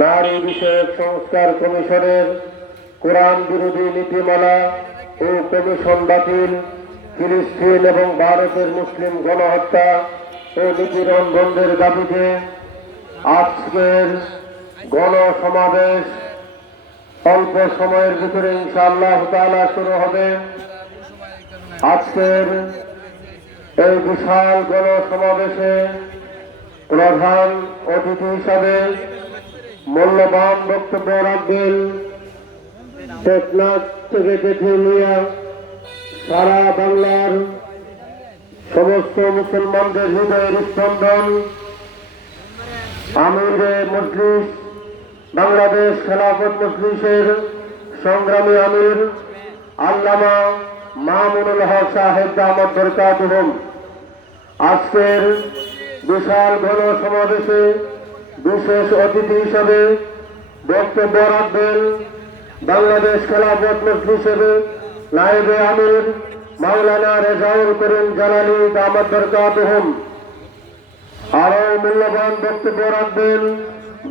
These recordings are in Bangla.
নারী বিষয়ক সংস্কার কমিশনের কোরআন বিরোধী নীতিমালা ও কমিশন বাতিল, ফিলিস্তিন এবং ভারতের মুসলিম গণহত্যা ও নিপীড়ন বন্ধের দাবিতে আজকের গণসমাবেশ অল্প সময়ের ভিতরে ইনশাআল্লাহ তাআলা শুরু হবে। আজকের এই বিশাল গণসমাবেশে প্রধান অতিথি হিসাবে মূল্যবান বক্তব্য রাখবেন টেকনাফ থেকে তেঁতুলিয়া সারা বাংলার সমস্ত মুসলমানদের হৃদয়ের স্পন্দন, আমিরে মজলিস, বাংলাদেশ খেলাফত মজলিসের সংগ্রামী আমির আল্লামা মামুনুল হক সাহেব দামাত বরকাতুহুম। আজকের বিশাল গণসমাবেশে বিশেষ অতিথি হিসাবে বক্তব্য রাখবেন বাংলাদেশ খেলাফত মজলিসের নায়েবে আমির মাওলানা রেজাউল করিম জালালী দামাত বরকাতুহুম। আরও মূল্যবান বক্তব্য রাখবেন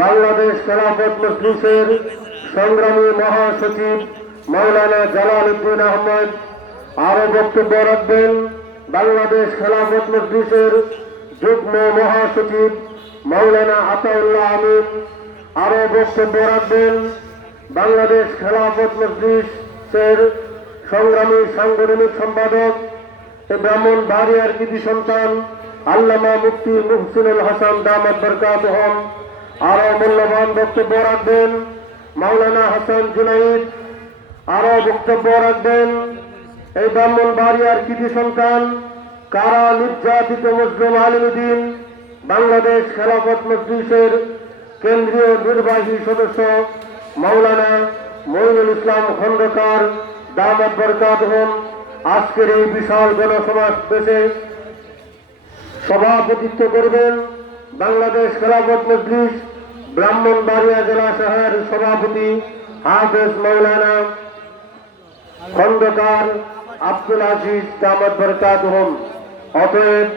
বাংলাদেশ খেলাফত মজলিসের সংগ্রামী মহাসচিব মাওলানা জালাল উদ্দিন আহমদ। আরও বক্তব্য রাখবেন বাংলাদেশ খেলাফত মজলিসের যুগ্ম মহাসচিব মাওলানা আতাউল্লাহ আমিন। আরও বক্তব্য রাখবেন বাংলাদেশ খেলাফত মজলিসের সংগ্রামী সাংগঠনিক সম্পাদক ব্রাহ্মণবাড়িয়ার কৃতি সন্তান আল্লামা মুফতি মুহসিনুল হাসান দামাত বরকাতুহুম। আরও মূল্যবান বক্তব্য রাখবেন মাওলানা হাসান জুনাইদ। আরও বক্তব্য রাখবেন এই ব্রাহ্মণবাড়িয়ার কৃতি সন্তান কারা নির্যাতিত মুসলিম আলিমুদ্দিন বাংলাদেশ খেলাফত মজলিসের কেন্দ্রীয় নির্বাহী সদস্য মাওলানা মঈনুল ইসলাম খন্দকার দামাত বরকাতুহুম। আজকের এই বিশাল গণসমাবেশে সভাপতিত্ব করবেন বাংলাদেশ খেলাফত মজলিস ব্রাহ্মণবাড়িয়া জেলা শাখার সভাপতি হাফেজ মাওলানা খন্দকার আব্দুল আজিজ দামাত বরকাতুহুম। অতএব